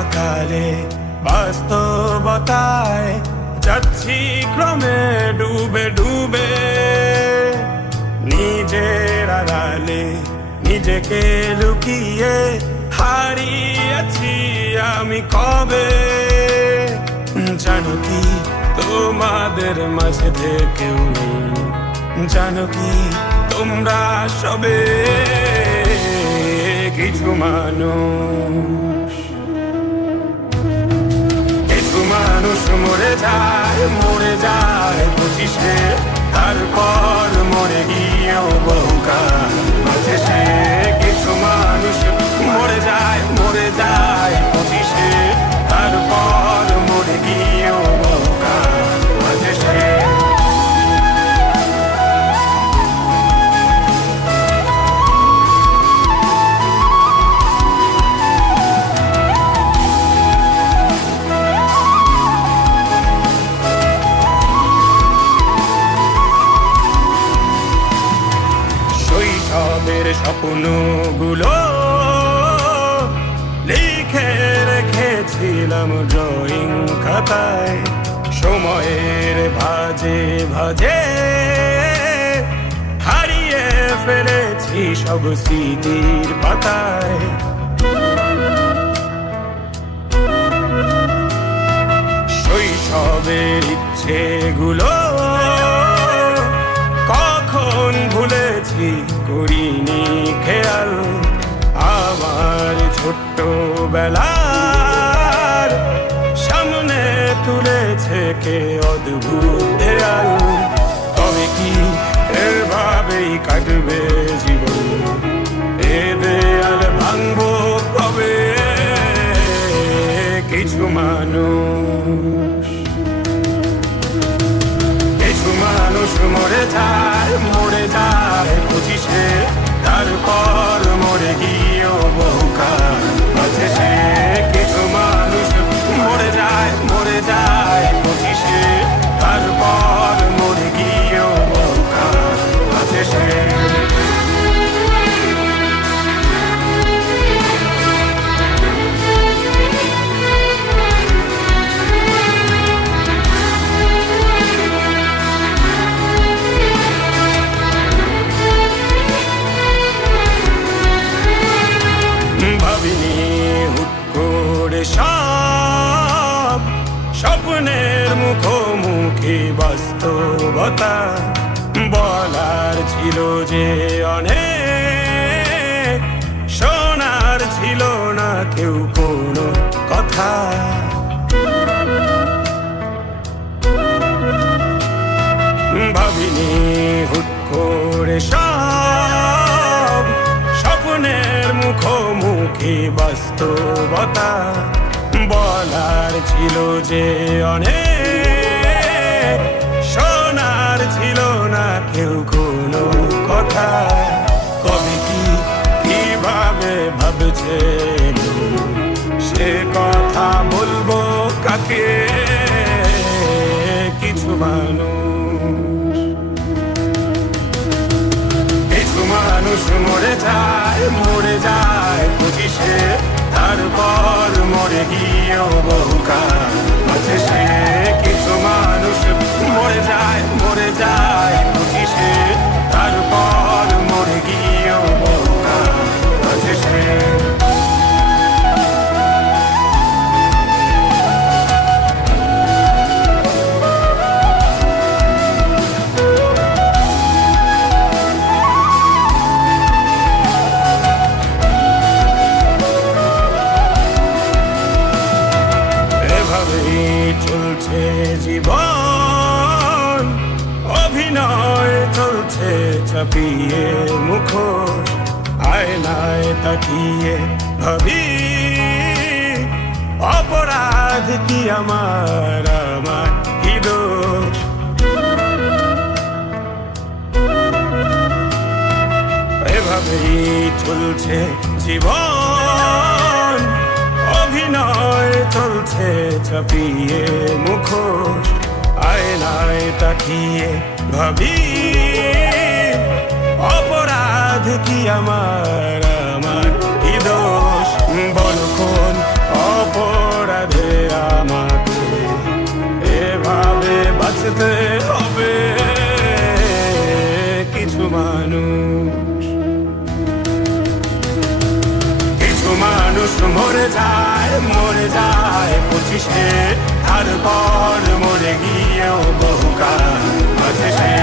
অকালে বাস্তবতায় যাচ্ছি ক্রমে ডুবে ডুবে, নিজের আড়ালে নিজেকে লুকিয়ে হারিয়েছি আমি কবে। জানো কি তোমাদের মাঝে কেউ নেই, জানো কি তোমরা সবে কিছু মানুষ। কিছু মানুষ মরে যায় 25-এ, তারপর মরে গিয়েও বহুকাল বাঁচে সে। কিছু মানুষ মরে যায় 25-এ, তারপর মরে গিয়েও বহুকাল বাঁচে সে। শৈশবের স্বপ্নগুলো লিখে রেখেছিলাম ড্রয়িং খাতায়, সময়ের ভাজে ভাজে হারিয়ে ফেলেছি সব স্মৃতির পাতায়। শৈশবের ইচ্ছেগুলো কখন ভুলেছি করিনি খেয়াল, আমার ছোট্ট বেলার সামনে তুলেছে কে অদ্ভুত দেয়াল। তবে কি এভাবেই কাটবে জীবন, এ দেয়াল ভাঙবো কবে? কিছু মানুষ মরে যায় 25-এ, তারপর মরে গিয়েও বহুকাল বাঁচে সে। কিছু মানুষ মরে যায় 25-এ, তারপর মরে গিয়েও বহুকাল বাঁচে সে। ভাবিনি হুট করে সব স্বপ্নের মুখোমুখি বাস্তবতা, বলার ছিল যে অনেক, শোনার ছিল না কেউ কোনো কথা। ভাবিনি হুট করে সব স্বপ্নের মুখোমুখি বাস্তবতা, বলার ছিল যে অনেক, শোনার ছিল না কেউ কোনো কথা। কবে কি কিভাবে ভাবছে সে কথা বলবো কাকে? কিছু মানুষ মরে যায় 25-এ, তারপর মরে গিয়েও বহুকাল বাঁচে সে। কিছু মানুষ মরে যায় 25-এ, তারপর মরে গিয়েও বহুকাল বাঁচে সে। চলছে জীবন, অভিনয় চলছে চাপিয়ে মুখোশ, আয়নায় তাকিয়ে ভাবি অপরাধ কি আমার কি দোষ? এভাবেই চলছে জীবন, অভিনয় চলছে চাপিয়ে মুখোশ, আয়নায় তাকিয়ে ভাবি অপরাধ কি আমার কি দোষ? বলক্ষণ অপরাধে আমাকে এভাবে বাঁচতে হবে। কিছু মানুষ মরে যায় 25-এ, তারপর মরে গিয়েও বহুকাল আছে সে।